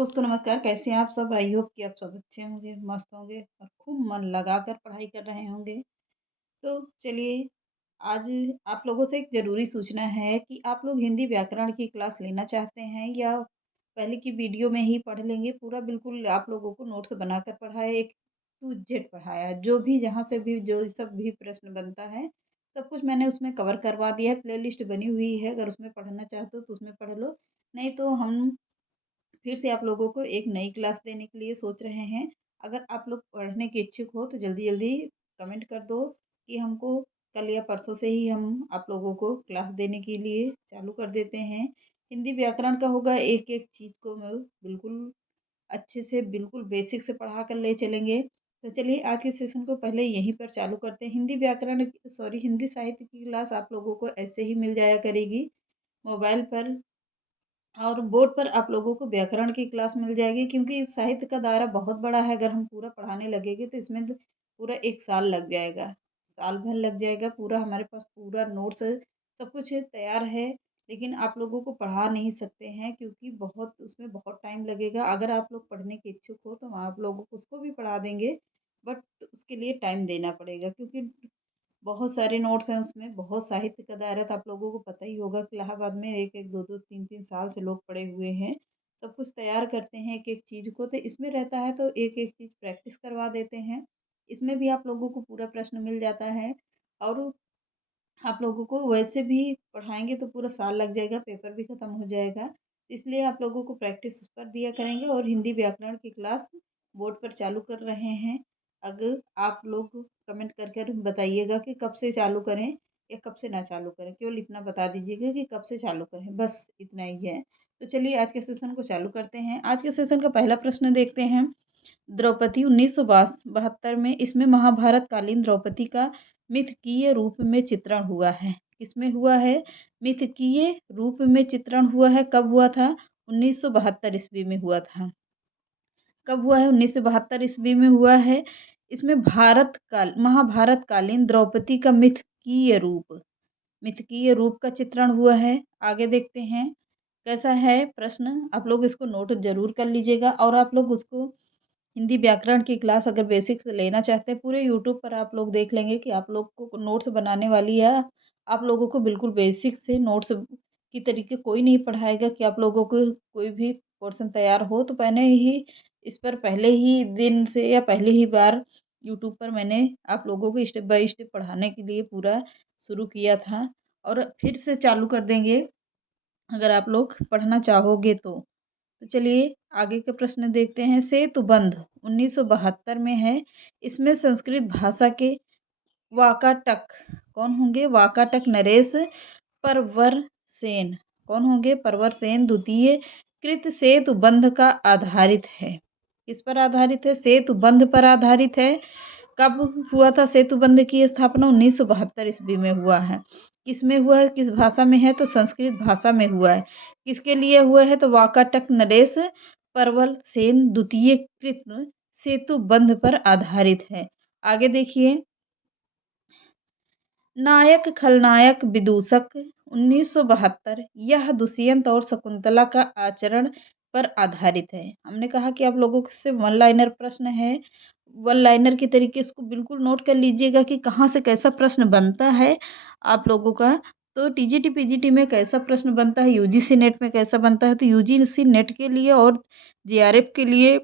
दोस्तों नमस्कार, कैसे हैं आप सब? आई होप कि आप सब अच्छे होंगे, मस्त होंगे और खूब मन लगाकर पढ़ाई कर रहे होंगे। तो चलिए, आज आप लोगों से एक ज़रूरी सूचना है कि आप लोग हिंदी व्याकरण की क्लास लेना चाहते हैं या पहले की वीडियो में ही पढ़ लेंगे? पूरा बिल्कुल आप लोगों को नोट्स बनाकर पढ़ाया, एक टू जेड पढ़ाया। जो भी जहाँ से भी जो सब भी प्रश्न बनता है, सब कुछ मैंने उसमें कवर करवा दिया है। प्लेलिस्ट बनी हुई है, अगर उसमें पढ़ना चाहते हो तो उसमें पढ़ लो। नहीं तो हम फिर से आप लोगों को एक नई क्लास देने के लिए सोच रहे हैं। अगर आप लोग पढ़ने के इच्छुक हो तो जल्दी-जल्दी कमेंट कर दो कि हमको कल या परसों से ही हम आप लोगों को क्लास देने के लिए चालू कर देते हैं। हिंदी व्याकरण का होगा, एक-एक चीज़ को मैं बिल्कुल अच्छे से बिल्कुल बेसिक से पढ़ा कर ले चलेंगे। तो चलिए आज के सेशन को पहले यहीं पर चालू करते हैं। हिंदी साहित्य की क्लास आप लोगों को ऐसे ही मिल जाया करेगी मोबाइल पर और बोर्ड पर आप लोगों को व्याकरण की क्लास मिल जाएगी क्योंकि साहित्य का दायरा बहुत बड़ा है। अगर हम पूरा पढ़ाने लगेंगे तो इसमें तो पूरा 1 साल लग जाएगा, साल भर लग जाएगा पूरा। हमारे पास पूरा नोट्स सब कुछ तैयार है, लेकिन आप लोगों को पढ़ा नहीं सकते हैं क्योंकि बहुत टाइम लगेगा। अगर आप लोग पढ़ने के इच्छुक हो तो आप लोगों को उसको भी पढ़ा देंगे, बट उसके लिए टाइम देना पड़ेगा क्योंकि बहुत सारे नोट्स हैं उसमें, बहुत साहित्य का दायरा तो आप लोगों को पता ही होगा कि इलाहाबाद में 1-1, 2-2, 3-3 साल से लोग पढ़े हुए हैं। सब कुछ तैयार करते हैं एक-एक चीज़ को, तो इसमें रहता है तो एक-एक चीज़ प्रैक्टिस करवा देते हैं। इसमें भी आप लोगों को पूरा प्रश्न मिल जाता है और आप लोगों को वैसे भी पढ़ाएँगे तो पूरा साल लग जाएगा, पेपर भी खत्म हो जाएगा। इसलिए आप लोगों को प्रैक्टिस उस पर दिया करेंगे और हिंदी व्याकरण की क्लास बोर्ड पर चालू कर रहे हैं। अगर आप लोग कमेंट कर कर बताइएगा कि कब से चालू करें या कब से ना चालू करें। केवल इतना बता दीजिएगा कि कब से चालू करें, बस इतना ही है। तो चलिए आज के सेशन को चालू करते हैं। आज के सेशन का पहला प्रश्न देखते हैं। द्रौपदी 1972 में इसमें महाभारत कालीन द्रौपदी का मिथकीय रूप में चित्रण हुआ है। किसमें हुआ है? मिथकीय रूप में चित्रण हुआ है। कब हुआ था? 1972 ईस्वी में हुआ था। कब हुआ है? 1972 ईस्वी में हुआ है। इसमें महाभारत कालीन द्रौपदी का मिथकीय रूप का चित्रण हुआ है। आगे देखते हैं कैसा है प्रश्न। आप लोग इसको नोट ज़रूर कर लीजिएगा और आप लोग उसको हिंदी व्याकरण की क्लास अगर बेसिक से लेना चाहते हैं, पूरे यूट्यूब पर आप लोग देख लेंगे कि आप लोग को नोट्स बनाने वाली है। आप लोगों को बिल्कुल बेसिक से नोट्स की तरीके कोई नहीं पढ़ाएगा कि आप लोगों को कोई भी पोर्शन तैयार हो तो इस पर पहले ही दिन से या पहले ही बार यूट्यूब पर मैंने आप लोगों को स्टेप बाय स्टेप पढ़ाने के लिए पूरा शुरू किया था और फिर से चालू कर देंगे अगर आप लोग पढ़ना चाहोगे तो। तो चलिए आगे के प्रश्न देखते हैं। सेतुबंध 1972 में है। इसमें संस्कृत भाषा के वाकाटक कौन होंगे? वाकाटक नरेश परवर सेन। कौन होंगे? परवर सेन द्वितीय कृत सेतुबंध का आधारित है। किस पर आधारित है? सेतुबंध पर आधारित है। कब हुआ था सेतुबंध की स्थापना? 1972 ईस्वी में हुआ है। किसमें हुआ है? किस भाषा में है? तो संस्कृत भाषा में हुआ है। किसके लिए हुआ है? तो वाकाटक नरेश परवल सेन द्वितीय कृत सेतुबंध पर आधारित है। आगे देखिए। नायक खलनायक विदूषक 1972 यह दुष्यंत और शकुंतला का आचरण पर आधारित है। हमने कहा कि आप लोगों से वन लाइनर प्रश्न है। वन लाइनर के तरीके इसको बिल्कुल नोट कर लीजिएगा कि कहाँ से कैसा प्रश्न बनता है आप लोगों का। तो टीजीटी पीजीटी में कैसा प्रश्न बनता है, यूजीसी नेट में कैसा बनता है, तो यूजीसी नेट के लिए और जेआरएफ के लिए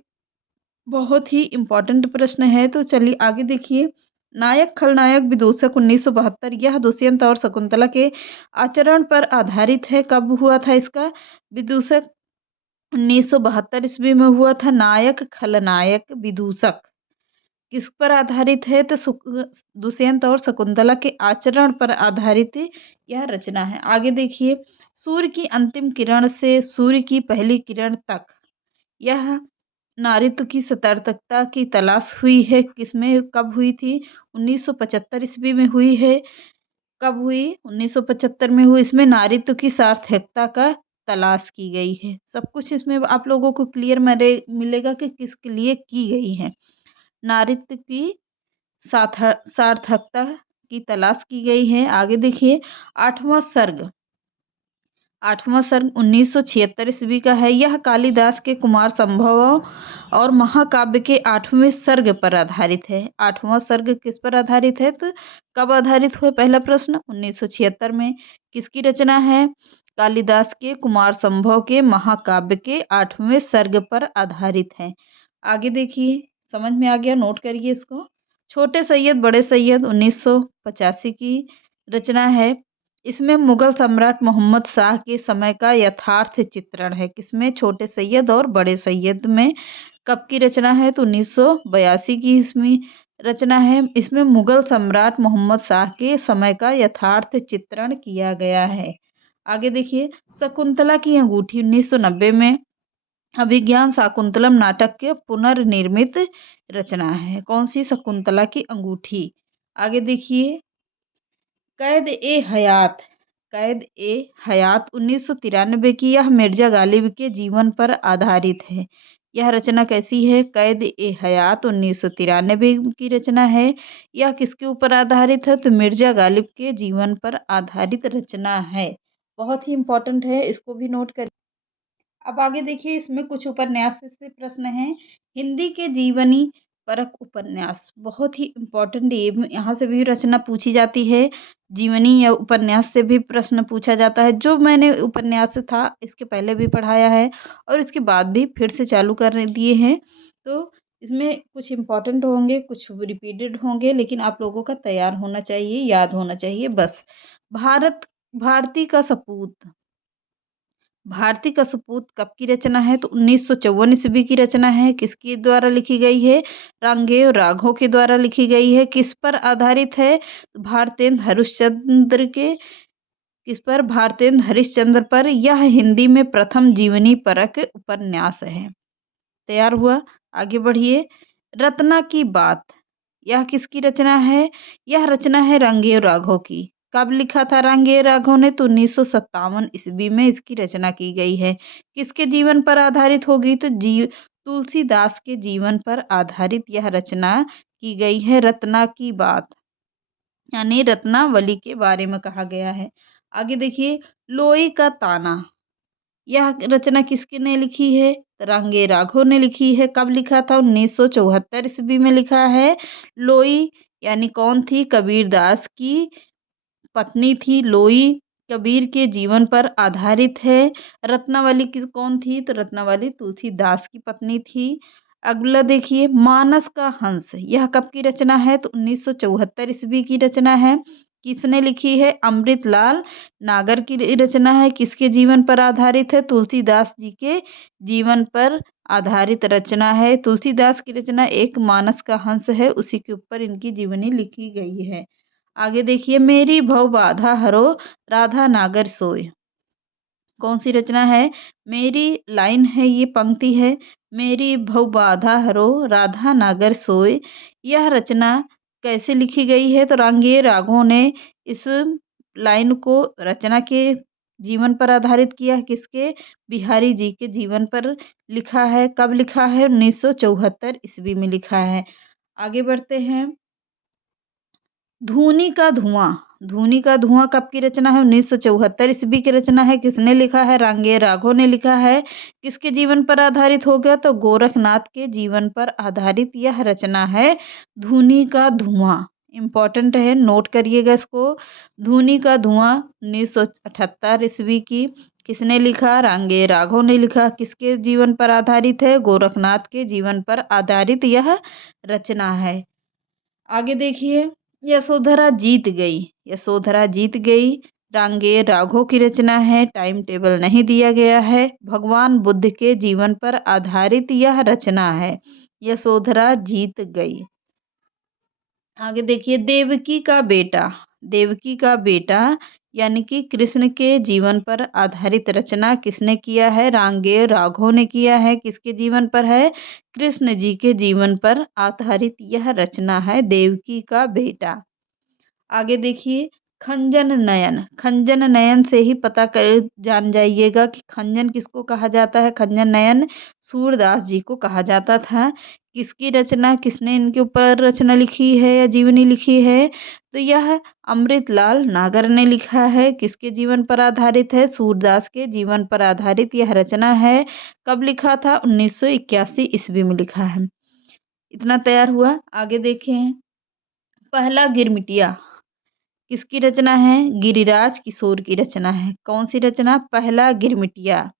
बहुत ही इम्पोर्टेंट प्रश्न है। तो चलिए आगे देखिए। नायक खलनायक विदूषक 1972 यह दुष्यंत और शकुंतला के आचरण पर आधारित है। कब हुआ था इसका? विदूषक 1972 ईस्वी में हुआ था। नायक खलनायक विदूषक किस पर आधारित है? तो दुष्यंत और शकुंतला के आचरण पर आधारित यह रचना है। आगे देखिए। सूर्य की अंतिम किरण से सूर्य की पहली किरण तक यह नारीत्व की सतर्कता की तलाश हुई है। किसमें कब हुई थी? 1975 ईस्वी में हुई है। कब हुई? 1975 में हुई। इसमें नारीत्व की सार्थकता का तलाश की गई है। सब कुछ इसमें आप लोगों को क्लियर मिलेगा कि किसके लिए की गई है। नारीत्व की सार्थकता की तलाश की गई है। आगे देखिए। आठवां सर्ग 8वां सर्ग 1976 ईस्वी का है। यह कालिदास के कुमार संभव और महाकाव्य के 8वें सर्ग पर आधारित है। 8वां सर्ग किस पर आधारित है तो कब आधारित हुआ? पहला प्रश्न 1976 में। किसकी रचना है? कालिदास के कुमार संभव के महाकाव्य के 8वें सर्ग पर आधारित है। आगे देखिए, समझ में आ गया, नोट करिए इसको। छोटे सैयद बड़े सैयद 1985 की रचना है। इसमें मुगल सम्राट मोहम्मद शाह के समय का यथार्थ चित्रण है। किसमें? छोटे सैयद और बड़े सैयद में। कब की रचना है तो 1982 की इसमें रचना है। इसमें मुगल सम्राट मोहम्मद शाह के समय का यथार्थ चित्रण किया गया है। आगे देखिए, शकुंतला की अंगूठी 1990 में अभिज्ञान शाकुंतलम नाटक के पुनर्निर्मित रचना है। कौन सी? शकुंतला की अंगूठी। आगे देखिए, कैद ए हयात। कैद ए हयात 1993 की, यह मिर्जा गालिब के जीवन पर आधारित है। यह रचना कैसी है? कैद ए हयात 1993 की रचना है। यह किसके ऊपर आधारित है तो मिर्जा गालिब के जीवन पर आधारित रचना है। बहुत ही इम्पोर्टेंट है, इसको भी नोट कर। अब आगे देखिए, इसमें कुछ उपन्यास से प्रश्न हैं। हिंदी के जीवनी परक उपन्यास बहुत ही इम्पोर्टेंट, ये यहाँ से भी रचना पूछी जाती है। जीवनी या उपन्यास से भी प्रश्न पूछा जाता है। जो मैंने उपन्यास था इसके पहले भी पढ़ाया है और इसके बाद भी फिर से चालू कर दिए हैं। तो इसमें कुछ इम्पोर्टेंट होंगे, कुछ रिपीटेड होंगे, लेकिन आप लोगों का तैयार होना चाहिए, याद होना चाहिए बस। भारत भारती का सपूत। भारती का सपूत कब की रचना है तो 1954 ईस्वी की रचना है। किसके द्वारा लिखी गई है? रांगेय राघव के द्वारा लिखी गई है। किस पर आधारित है? भारतेंद्र हरिश्चंद्र के। किस पर? भारतेंद्र हरिश्चंद्र पर। यह हिंदी में प्रथम जीवनी परक उपन्यास है। तैयार हुआ? आगे बढ़िए। रत्ना की बात, यह किसकी रचना है? यह रचना है रांगेय राघव की। कब लिखा था रांगेय राघव ने तो 1957 ईस्वी में इसकी रचना की गई है। किसके जीवन पर आधारित होगी तो तुलसीदास के जीवन पर आधारित यह रचना की गई है। रत्ना की बात यानी रत्नावली के बारे में कहा गया है। आगे देखिए, लोई का ताना, यह रचना किसके ने लिखी है? रांगे राघव ने लिखी है। कब लिखा था? 1974 ईस्वी में लिखा है। लोई यानी कौन थी? कबीरदास की पत्नी थी लोई। कबीर के जीवन पर आधारित है। रत्नावली की कौन थी तो रत्नावली तुलसीदास की पत्नी थी। अगला देखिए, मानस का हंस, यह कब की रचना है तो 1974 ईस्वी की रचना है। किसने लिखी है? अमृतलाल नागर की रचना है। किसके जीवन पर आधारित है? तुलसीदास जी के जीवन पर आधारित रचना है। तुलसीदास की रचना एक मानस का हंस है, उसी के ऊपर इनकी जीवनी लिखी गई है। आगे देखिए, मेरी भव बाधा हरो राधा नागर सोय, कौन सी रचना है? मेरी लाइन है, ये पंक्ति है, मेरी भव बाधा हरो राधा नागर सोय। यह रचना कैसे लिखी गई है तो रांगेय राघव ने इस लाइन को रचना के जीवन पर आधारित किया है। किसके? बिहारी जी के जीवन पर लिखा है। कब लिखा है? 1974 ईस्वी में लिखा है। आगे बढ़ते हैं, धूनी का धुआं। धूनी का धुआं कब की रचना है? 1974 ईस्वी की रचना है। किसने लिखा है? रांगेय राघव ने लिखा है। किसके जीवन पर आधारित हो गया तो गोरखनाथ के जीवन पर आधारित यह रचना है। धूनी का धुआं इम्पोर्टेंट है, नोट करिएगा इसको। धूनी का धुआं 1978 ईस्वी की। किसने लिखा? रांगेय राघव ने लिखा। किसके जीवन पर आधारित है? गोरखनाथ के जीवन पर आधारित यह रचना है। आगे देखिए, यशोधरा जीत गई। यशोधरा जीत गई रांगेय राघव की रचना है। टाइम टेबल नहीं दिया गया है। भगवान बुद्ध के जीवन पर आधारित यह रचना है। यशोधरा जीत गई। आगे देखिए, देवकी का बेटा। देवकी का बेटा यानी कि कृष्ण के जीवन पर आधारित रचना किसने किया है? रांगेय राघव ने किया है। किसके जीवन पर है? कृष्ण जी के जीवन पर आधारित यह रचना है, देवकी का बेटा। आगे देखिए, खंजन नयन। खंजन नयन से ही पता कर जान जाइएगा कि खंजन किसको कहा जाता है। खंजन नयन सूरदास जी को कहा जाता था। किसकी रचना, किसने इनके ऊपर रचना लिखी है या जीवनी लिखी है? तो यह अमृतलाल नागर ने लिखा है। किसके जीवन पर आधारित है? सूरदास के जीवन पर आधारित यह रचना है। कब लिखा था? 1981 ईस्वी में लिखा है। इतना तैयार हुआ। आगे देखें, पहला गिरमिटिया किसकी रचना है? गिरिराज किशोर की रचना है। कौन सी रचना? पहला गिरमिटिया।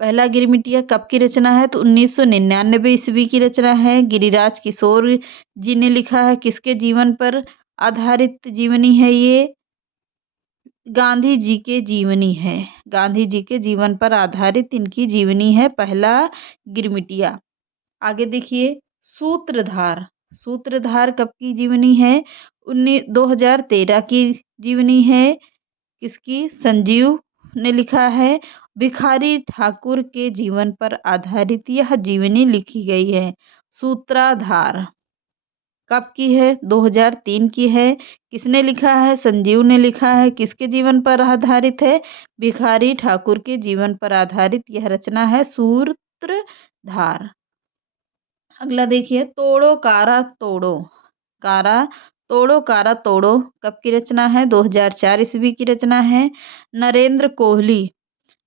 पहला गिरमिटिया कब की रचना है? तो 1999 ईस्वी की रचना है। गिरिराज किशोर जी ने लिखा है। किसके जीवन पर आधारित जीवनी है ये? गांधी जी के जीवनी है। गांधी जी के जीवन पर आधारित इनकी जीवनी है, पहला गिरमिटिया। आगे देखिए, सूत्रधार। सूत्रधार कब की जीवनी है? 2013 की जीवनी है। किसकी? संजीव ने लिखा है। भिखारी ठाकुर के जीवन पर आधारित यह जीवनी लिखी गई है। सूत्रधार कब की है? 2003 की है। किसने लिखा है? संजीव ने लिखा है। किसके जीवन पर आधारित है? भिखारी ठाकुर के जीवन पर आधारित यह रचना है, सूत्रधार। अगला देखिए, तोड़ो कारा तोड़ो। कारा तोड़ो कारा तोड़ो कब की रचना है? 2004 ईस्वी की रचना है। नरेंद्र कोहली।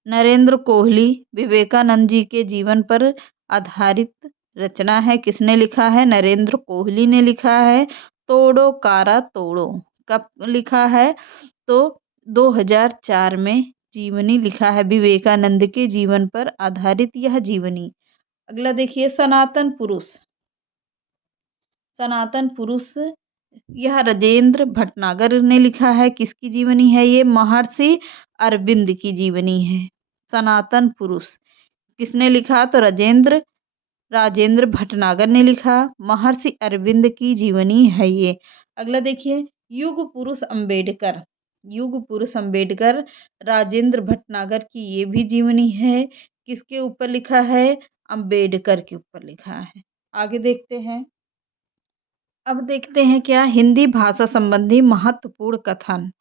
नरेंद्र कोहली विवेकानंद जी के जीवन पर आधारित रचना है। किसने लिखा है? नरेंद्र कोहली ने लिखा है। तोड़ो कारा तोड़ो कब लिखा है? तो 2004 में जीवनी लिखा है, विवेकानंद के जीवन पर आधारित यह जीवनी। अगला देखिए, सनातन पुरुष। सनातन पुरुष यह राजेंद्र भटनागर ने लिखा है। किसकी जीवनी है ये? महर्षि अरविंद की जीवनी है। सनातन पुरुष किसने लिखा? तो राजेंद्र भटनागर ने लिखा। महर्षि अरविंद की जीवनी है ये। अगला देखिए, युग पुरुष अम्बेडकर। युग पुरुष अम्बेडकर राजेंद्र भटनागर की ये भी जीवनी है। किसके ऊपर लिखा है? अम्बेडकर के ऊपर लिखा है। आगे देखते हैं। अब देखते हैं क्या, हिंदी भाषा संबंधी महत्वपूर्ण कथन।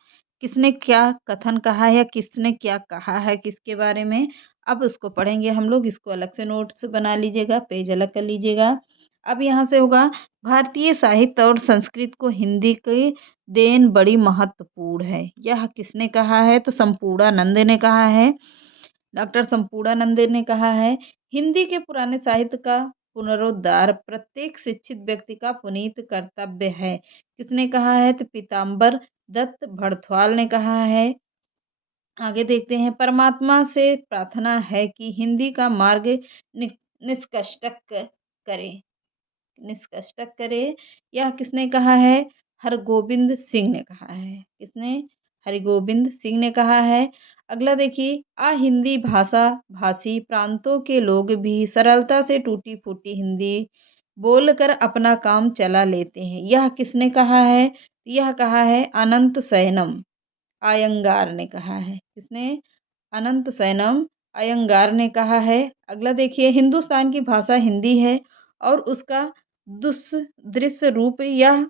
किसने क्या कथन कहा है या किसने क्या कहा है किसके बारे में, अब उसको पढ़ेंगे हम लोग। इसको अलग से नोट्स बना लीजिएगा, पेज अलग कर लीजिएगा। अब यहाँ से होगा, भारतीय साहित्य और संस्कृत को हिंदी की देन बड़ी महत्वपूर्ण है। यह किसने कहा है? तो संपूर्णानंद ने कहा है। डॉक्टर संपूर्णानंद ने कहा है। हिंदी के पुराने साहित्य का पुनरुद्धार प्रत्येक शिक्षित व्यक्ति का पुनीत कर्तव्य है। किसने कहा है? तो पीताम्बर दत्त भड़थ्वाल ने कहा है। आगे देखते हैं, परमात्मा से प्रार्थना है कि हिंदी का मार्ग नि- निष्कष्टक करे। निष्कष्टक करे, यह किसने कहा है? हरगोविंद सिंह ने कहा है। किसने? हरगोविंद सिंह ने कहा है। अगला देखिए, हिंदी भाषा भाषी प्रांतों के लोग भी सरलता से टूटी फूटी हिंदी बोलकर अपना काम चला लेते हैं। यह किसने कहा है? यह कहा है अनंत सैनम अयंगार ने कहा है। किसने? अनंत सैनम अयंगार ने कहा है। अगला देखिए, हिंदुस्तान की भाषा हिंदी है और उसका दृश्य रूप यह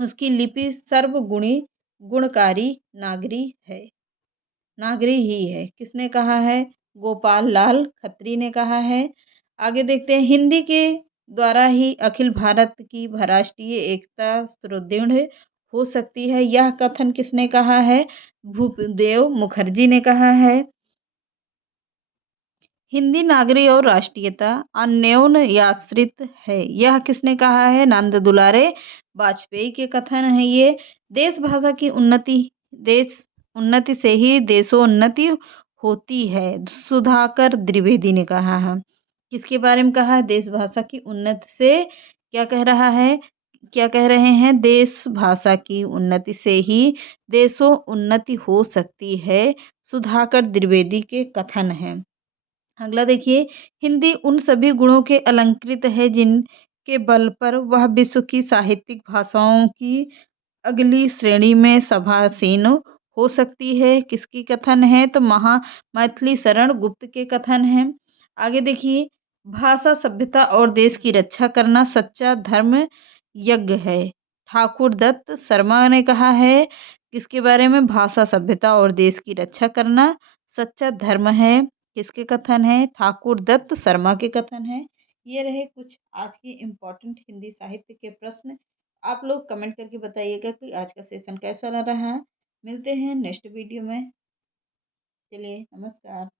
उसकी लिपि सर्वगुणी गुणकारी नागरी है। नागरी ही है। किसने कहा है? गोपाल लाल खत्री ने कहा है। आगे देखते हैं, हिंदी के द्वारा ही अखिल भारत की राष्ट्रीय एकता सुदृढ़ हो सकती है। यह कथन किसने कहा है? भूपदेव मुखर्जी ने कहा है। हिंदी नागरी और राष्ट्रीयता अन्योन्याश्रित है। यह किसने कहा है? नंद दुलारे वाजपेयी के कथन है ये। देश भाषा की देश उन्नति से ही देशोन्नति होती है। सुधाकर द्विवेदी ने कहा है। किसके बारे में कहा है? देश भाषा की उन्नति से क्या कह रहा है? क्या कह रहे हैं? देश भाषा की उन्नति से ही देशों उन्नति हो सकती है। सुधाकर द्विवेदी के कथन है। अगला देखिए, हिंदी उन सभी गुणों के अलंकृत है जिनके बल पर वह विश्व की साहित्यिक भाषाओं की अगली श्रेणी में सभासीन हो सकती है। किसकी कथन है? तो मैथिली शरण गुप्त के कथन है। आगे देखिए, भाषा सभ्यता और देश की रक्षा करना सच्चा धर्म यज्ञ है। ठाकुर दत्त शर्मा ने कहा है। किसके बारे में? भाषा सभ्यता और देश की रक्षा करना सच्चा धर्म है। किसके कथन है? ठाकुर दत्त शर्मा के कथन है। ये रहे कुछ आज के इम्पोर्टेंट हिंदी साहित्य के प्रश्न। आप लोग कमेंट करके बताइएगा कि आज का सेशन कैसा रहा है। मिलते हैं नेक्स्ट वीडियो में। चलिए नमस्कार।